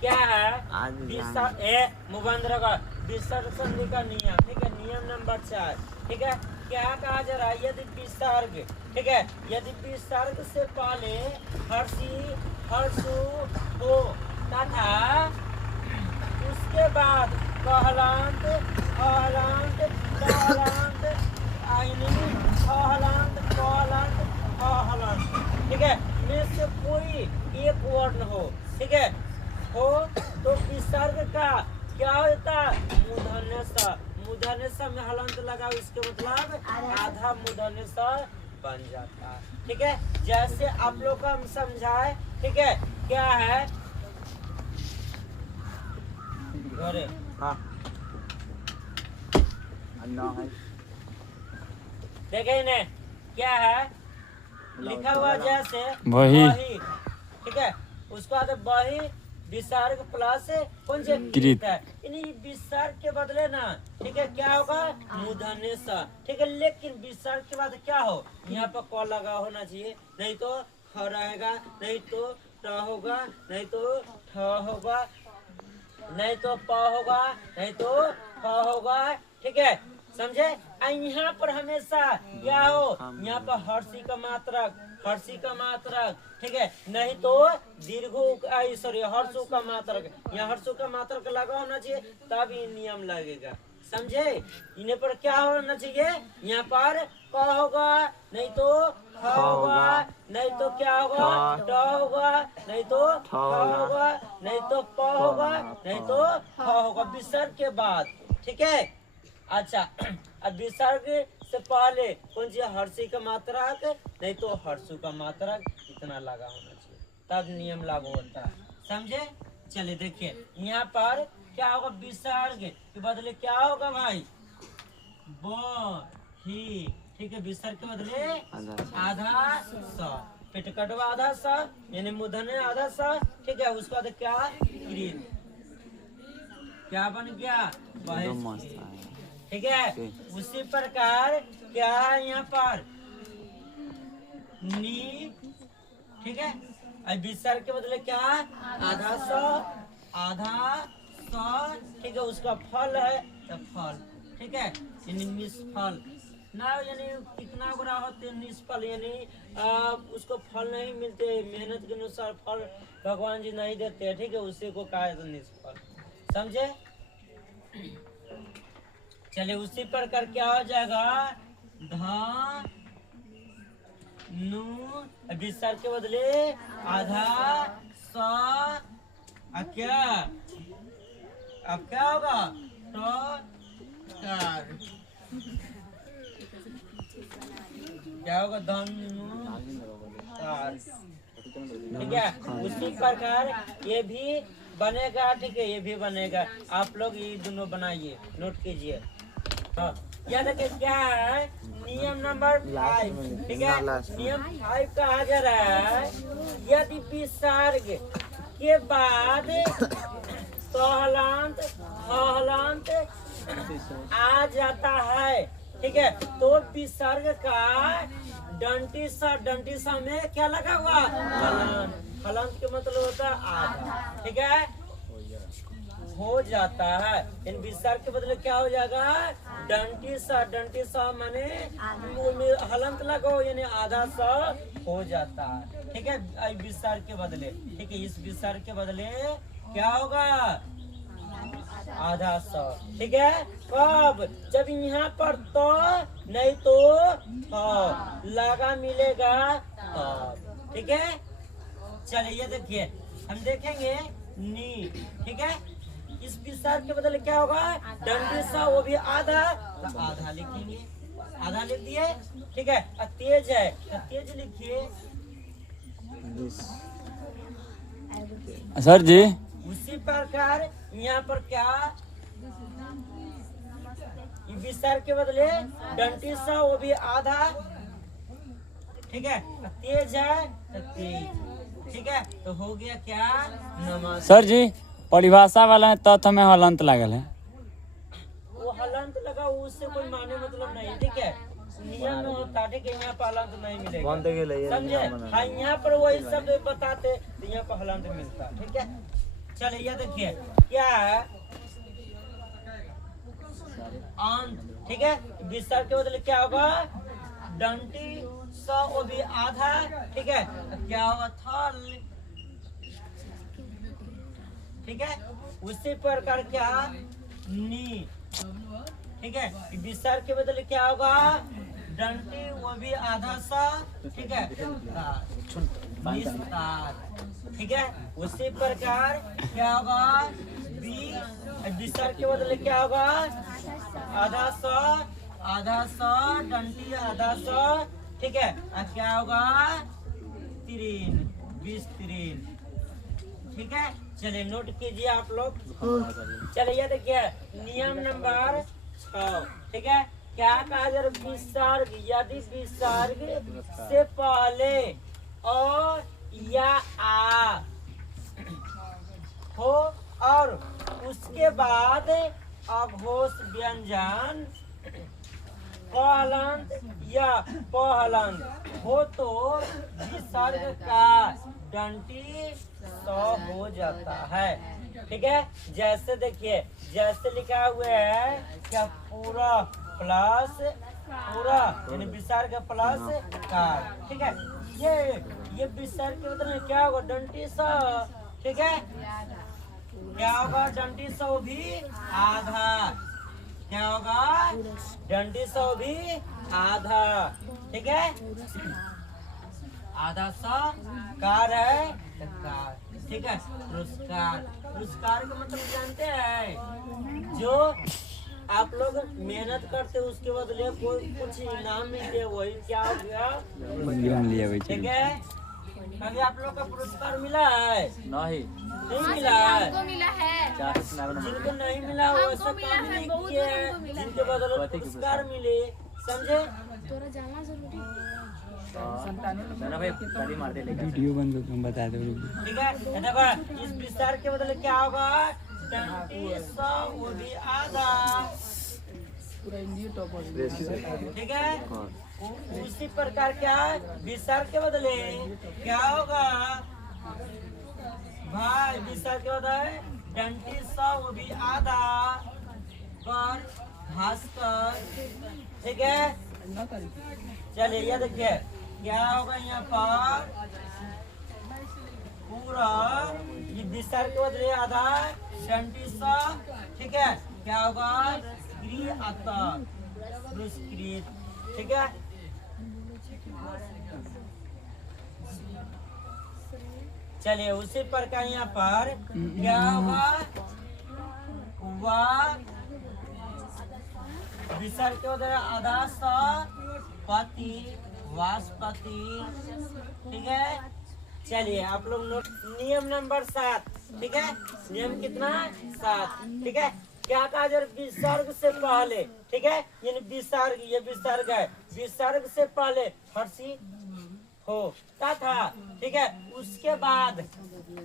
क्या है मुबंदर का विसर्ग संधि का नियम, ठीक है। नियम नंबर 4, ठीक है। क्या कहा जा रहा है, यदि विसर्ग, ठीक है, यदि विसर्ग से पहले हर्षी हर्षु हो तथा उसके बाद कहलांत कहलांत कहलांत कहलांत कहलांत कहलांत, ठीक है, में से कोई एक वर्ण हो, ठीक है, हो तो विसर्ग का क्या होता है, मूर्धन्य स। मूर्धन्य स में हलंत लगाओ, इसके मतलब आधा मूर्धन्य स बन जाता है, ठीक है। जैसे आप लोग को हम समझाए, ठीक है, क्या है अरे हाँ देखे ने क्या है लिखा हुआ, जैसे वही। ठीक है, उसके बाद वही विसर्ग प्लस कौन से कृत है, यानी विसर्ग के बदले ना, ठीक है, क्या होगा मूर्धन्य स, ठीक है। लेकिन विसर्ग के बाद क्या हो, यहाँ पर क लगा होना चाहिए, नहीं तो ख रहेगा, नहीं तो ट होगा, नहीं तो ठ होगा, नहीं तो प होगा, नहीं तो फ होगा, ठीक है, समझे। यहाँ पर हमेशा क्या हो, यहाँ पर हर्षी का मात्रक, हर्षी का मात्रक, ठीक है, नहीं तो दीर्घो सॉरी हर्षु का मात्रक, यहाँ हर्षु का मात्रक लगा होना चाहिए, तब ये नियम लगेगा, समझे। इन्हें पर क्या होना चाहिए, यहाँ पर क होगा, नहीं तो ख होगा, नहीं तो क्या होगा ट होगा, नहीं तो ठ होगा, नहीं तो प होगा, नहीं तो फ होगा विसर्ग के बाद, ठीक है। अच्छा, अब विसर्ग से पहले कौन सी हर्षी का मात्रक, नहीं तो हर्षु का मात्रक, इतना लगा होना चाहिए, तब नियम लागू होता है, समझे। चलिए देखिए यहाँ पर क्या होगा, विसर्ग के बदले क्या होगा भाई, ब ही, ठीक है, विसर्ग के बदले आधा स, पेट कटवा आधा स, यानी मूर्धन्य आधा स, ठीक है। उसके बाद क्या कृत, क्या बन गया, ठीक है। उसी प्रकार क्या है यहाँ पर नी, ठीक है, अब विसर्ग के बदले क्या आधा स, आधा स, ठीक है, उसका फल है तो फल, ठीक है, यानी निष्फल ना, यानी कितना बुरा होते निष्फल, यानी उसको फल नहीं मिलते, मेहनत के अनुसार फल भगवान जी नहीं देते, ठीक है, उसी को कहा जाता निष्फल, समझे। चलिए उसी प्रकार क्या हो जाएगा, धा नु, विसर्ग के बदले आधा स, क्या अब क्या होगा, तो क्या होगा, धनु, ठीक है। उसी प्रकार ये भी बनेगा, ठीक है, ये भी बनेगा, आप लोग ये दोनों बनाइए, नोट कीजिए। यह देखिए क्या है, नियम नंबर 5, ठीक है, नियम 5 कहा जा रहा है, यदि विसर्ग के बाद सहलांत हलांत आ जाता है, ठीक है, तो विसर्ग का डंटी सा में क्या लगा हुआ, हलांत, हलांत के मतलब होता है आधा, ठीक है, हो जाता है। इन विसर्ग के बदले क्या हो जाएगा, डंटी सा माने हलंत लगाओ, यानी आधा सा हो जाता है, ठीक है, विसर्ग के बदले, ठीक है। इस विसर्ग के बदले क्या होगा, आधा सा, ठीक है। कब, जब यहाँ पर तो नहीं तो लगा मिलेगा तब, ठीक है। चलिए देखिए हम देखेंगे नी, ठीक है, इस विसर्ग के बदले क्या होगा, डंडी सा, वो भी आधा, तो आधा लिखेंगे, आधा लिख दिए, ठीक है। तेज है तो तेज लिखिए, सर जी। उसी प्रकार यहाँ पर क्या, विसर्ग के बदले डंटी सा, वो भी आधा, ठीक है, तेज है तो तेज, ठीक है, तो हो गया क्या, नमस्ते। सर जी परिभाषा वाला तत्व में हलंत लागल है, वो हलंत लगा, उससे कोई माने मतलब नहीं, ठीक है, नियम में होता, ठीक है, यहाँ पर हलंत नहीं मिलेगा, समझे। हाँ, यहाँ पर वही सब बताते तो यहाँ पर हलंत मिलता, ठीक है। चलिए ये देखिए क्या है अंत, ठीक है। विसर्ग के बदले क्या होगा डंटी स वो भी आधा, ठीक है। क्या होगा थल, ठीक है। उसी प्रकार क्या नी, ठीक है। विसर्ग के बदले क्या होगा डंटी वो भी आधा सा, ठीक है विस्तार, ठीक है। उसी प्रकार क्या होगा विसर्ग के बदले क्या होगा आधा सा डंटी आधा सा, ठीक है। क्या होगा तीन विस्तीर्ण, ठीक है। चलिए नोट कीजिए आप लोग। चलिए देखिए नियम नंबर 6, ठीक है। क्या कहा जा रहा है विसर्ग यदि विसर्ग से पहले और या आ हो और उसके बाद अघोष व्यंजन पहलंत या पहलंत हो तो विसर्ग का डंटी सौ हो जाता है, ठीक है। जैसे देखिए जैसे लिखा हुआ है क्या पूरा प्लस पूरा यानी विसर्ग प्लस कार, ठीक है। ये विसर्ग के मतलब क्या होगा डंटी सौ, ठीक है। क्या होगा डंडी सौ भी आधा, क्या होगा डंडी सौ भी आधा, ठीक है। आधा सौ कार है कार, ठीक है। पुरस्कार पुरस्कार का मतलब जानते हैं जो आप लोग मेहनत करते उसके बदले कोई कुछ इनाम मिले वही क्या हो गया, ठीक है। कभी आप लोग का पुरस्कार मिला है नहीं मिला है, जिनको नहीं मिला वो ऐसा काम नहीं किए जिनके बदले पुरस्कार मिले, समझे। वीडियो बंद बता दो, ठीक है। देखो इस विस्तार के बदले क्या होगा वो भी आधा, ठीक है। उसी प्रकार क्या विसर्ग के बदले क्या होगा भाई विसर्ग के बदले डंटी सौ वो भी आधा पर भास्कर, ठीक है। चलिए ये देखिए क्या होगा यहाँ पर पूरा ये विसर्ग के बदले आधा डंटी सौ, ठीक है। क्या होगा पुरस्कृत, ठीक है। चलिए उसी प्रकार यहाँ पर क्या होगा विसर्ग के उधर आधा सा पति वास्पति, ठीक है। चलिए आप लोग नोट नियम नंबर 7, ठीक है। नियम कितना 7, ठीक है। क्या कहा जा रहा है विसर्ग से पहले, ठीक है। यानी विसर्ग ये विसर्ग है, विसर्ग से पहले हर्षी हो था, ठीक है। उसके बाद,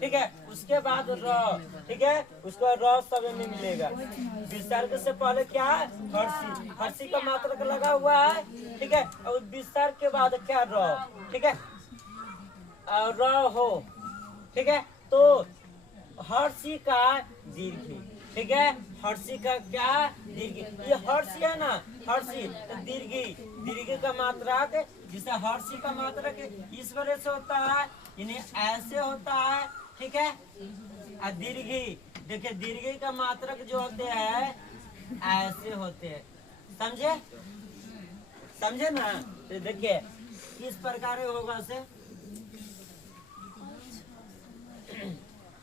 ठीक है, उसके बाद र, ठीक है। उसको र सब में मिलेगा। विसर्ग से पहले क्या है हर्षी, हर्षी का मात्रक लगा हुआ है, ठीक है। और विसर्ग के बाद क्या र, ठीक है और र हो, ठीक है। तो हर्षी का दीर्घी, ठीक है। हर्षी का क्या दीर्घी, ये हर्षी है ना हर्षी दीर्घी, दीर्घी का मात्रक जिसे हर्षी का मात्रक इस वजह से होता है यानी ऐसे होता है, ठीक है। और दीर्घी देखिए दीर्घी का मात्रक जो होते हैं ऐसे होते हैं, समझे समझे ना। तो देखिए किस प्रकार होगा से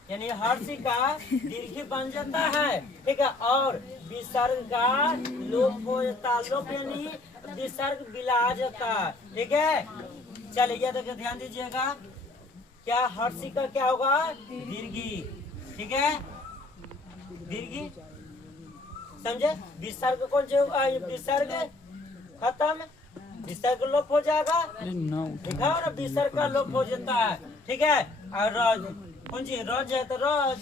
यानी हर्षी का दीर्घी बन जाता है, ठीक है। और विसर्ग का लोप हो जाता, लोप यानी विसर्ग बिला जाता, ठीक है। चलिए ये देखिए ध्यान दीजिएगा क्या हर्षी का क्या होगा दीर्घी, ठीक है। दीर्घी समझे। विसर्ग कौन से विसर्ग खत्म, विसर्ग लोप हो जाएगा, देखा ना विसर्ग का लोप हो जाता है, ठीक है। और रज कौन सी रज है तो रज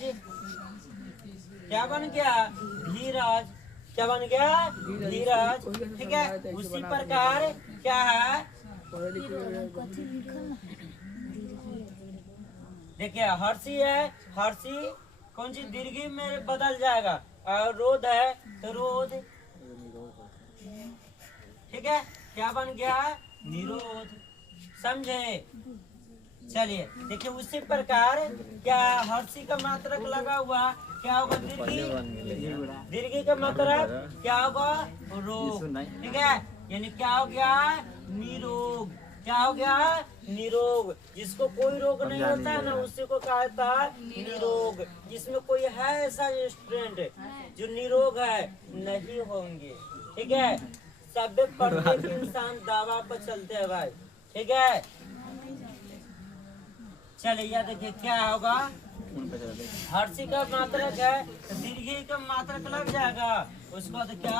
क्या बन गया धीरज, क्या बन गया धीरज, ठीक है। उसी प्रकार क्या है देखिए हर्षी है, हर्षी कौन सी दीर्घी में बदल जाएगा, और रोध है तो रोध। ठीक है, क्या बन गया, निरोध। समझे। चलिए देखिए, उसी प्रकार क्या हर्षी का मात्रक लगा हुआ क्या होगा, दीर्घी। दीर्घी का मात्रक क्या होगा, रोग। ठीक है, यानी क्या हो गया, निरोग। क्या हो गया, निरोग। जिसको कोई रोग नहीं होता है ना, उसी को कहा था निरोग। जिसमें कोई है ऐसा स्टूडेंट जो निरोग है, नहीं होंगे। ठीक है, सब प्रत्येक इंसान दावा पर चलते हैं भाई। ठीक है, चलिए यह देखिए क्या होगा, हर्षी का मात्रक है तो दीर्घी का मात्रक लग जाएगा, उसको तो क्या